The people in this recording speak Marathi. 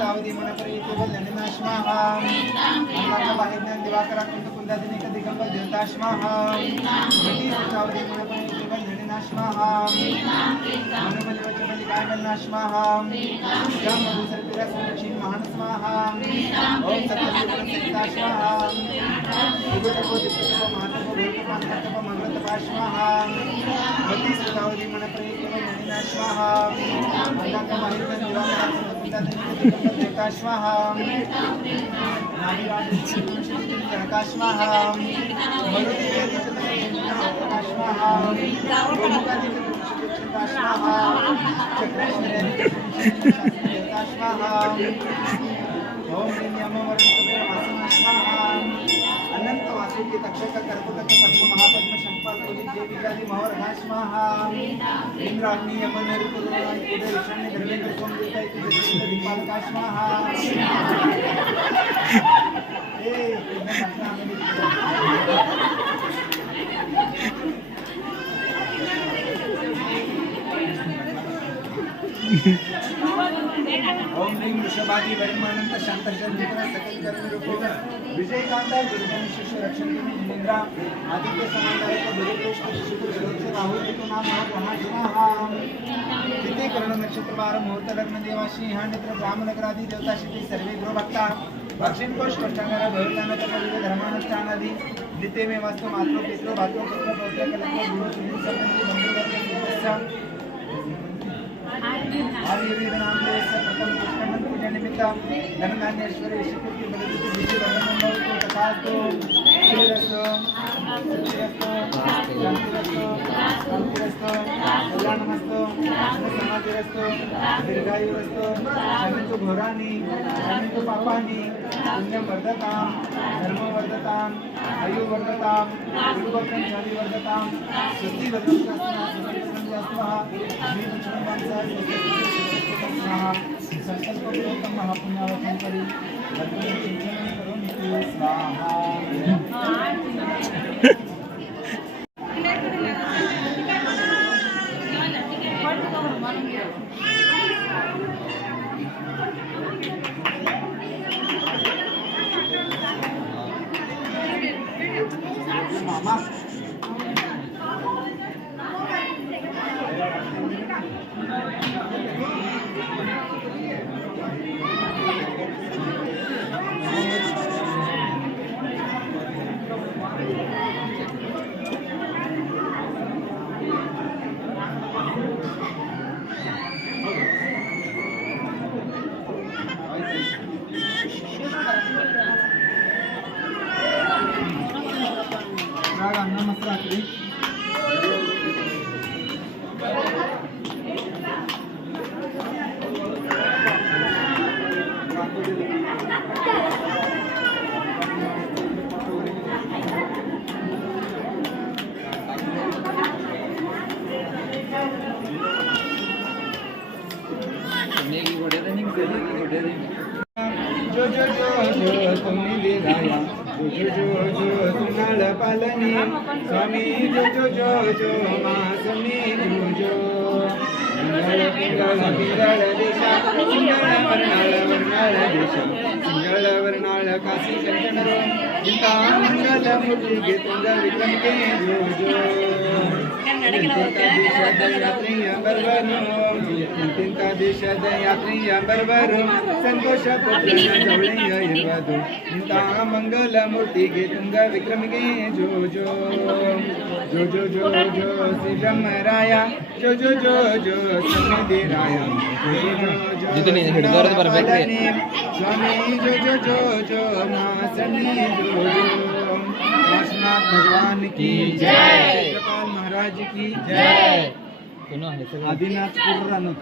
तावदी मनपरीति वल्लनिनाश्माहा बाहिज्ञान दिवाकरा कुंद कुंदादिनी कदिगंब देवताश्माहा मती तावदी मनपरीति वल्लनिनाश्माहा मनमलिवचमलि कायमन्नाश्माहा यम मधुसर्पिरा सुरक्षित महानस्माहा ओम सत्यशिवसत्ताश्माहा विगुटको दिप्पको महातपो भूतमानतपो मंगलतपाश्माहा मती तावदी मनपरीति वल्लनिनाश्माहा अंगांग बाहिज्ञान दिवाकरा देवताश्माहा जनकाश्माहा मरुदेवीश्वाहा गोमुखादिश्वाहा चक्रेश्वरेश्वाहा ओम नियमवर्णस्वाहा अनंत वासुकी तक्षक कर्कटक पद्म महापद्म शंपाल कुलिक देवी गादी महर्षाश्माहा इंद्राग्नि यमन ऋतुरुण उदय ईशान्य धर्मेंद्र सोमदूता इति दीपालकाश्माहा ओम ह्रीं वृषभादि वरिमानंत शांतचंद्र सकल कर्म रूप विजयकांता दुर्गम शिशु रक्षण इंद्रा आदित्य समांतर गुरुदेश शिशु सुरक्षित राहुल को नाम महाश्वाहा तिथे कर्ण नक्षत्रवार मुहूर्त लग्न देवाशी हा नेत्र ब्राह्मणग्रादी देवता शिती सर्वे गृह भक्ता दक्षिण कोश कष्टांगार भैरवाना पवित्र धर्मानुष्ठान आदि नित्य में वास्तव मातृ पितृ भातृ पुत्र पौत्र कलंक गुरु सुनील संबंधी मंगलवर्ग सिद्धस्य आर्यवीर नाम ले प्रथम कृष्णमन पूजा निमित्त धनधान्येश्वरी शिवकी बलिति विधि रमणमंडल को तथास्तु श्रीरस्तो सत्यरस्तो शांतिरस्तो कल्याणमस्तो समाधिरस्तो दीर्घायुरस्तो शमितु घोरानि शमितु पापानि पुण्यं वर्धतां धर्मं वर्धतां आयु वर्धतां गुरुवर्धन शाली वर्धतां सुद्धि संकल्पपूर्वकं महापुण्यावचन करी चिंतन करोमि स्वाहा मामा नमस्ते जो जो जो जो तुमने दिलाया जो जो जो सुनाल पालनी स्वामी जो जो जो जो माँ स्वामी जो मंगल पिंगल पिंगल देशा सिंगल वर्णाल वर्णाल देशा सिंगल वर्णाल काशी कंचन रो चिंता मंगल मूर्ति गे तुंग विक्रम के जो जो इंतिंता देशद यात्री बरबरो संतोष पुत्र जवळीयवदो इंता मंगल मूर्ति गे तुंग विक्रम गे जो जो जो जो जो जो श्री ब्रह्मराया जो जो जो जो सन्निधि राया जो जो जो स्वामी जो जो जो जो मां सन्नी जो काशीनाथ भगवान की जय कृपाल महाराज की जय आदिनाथ पुराण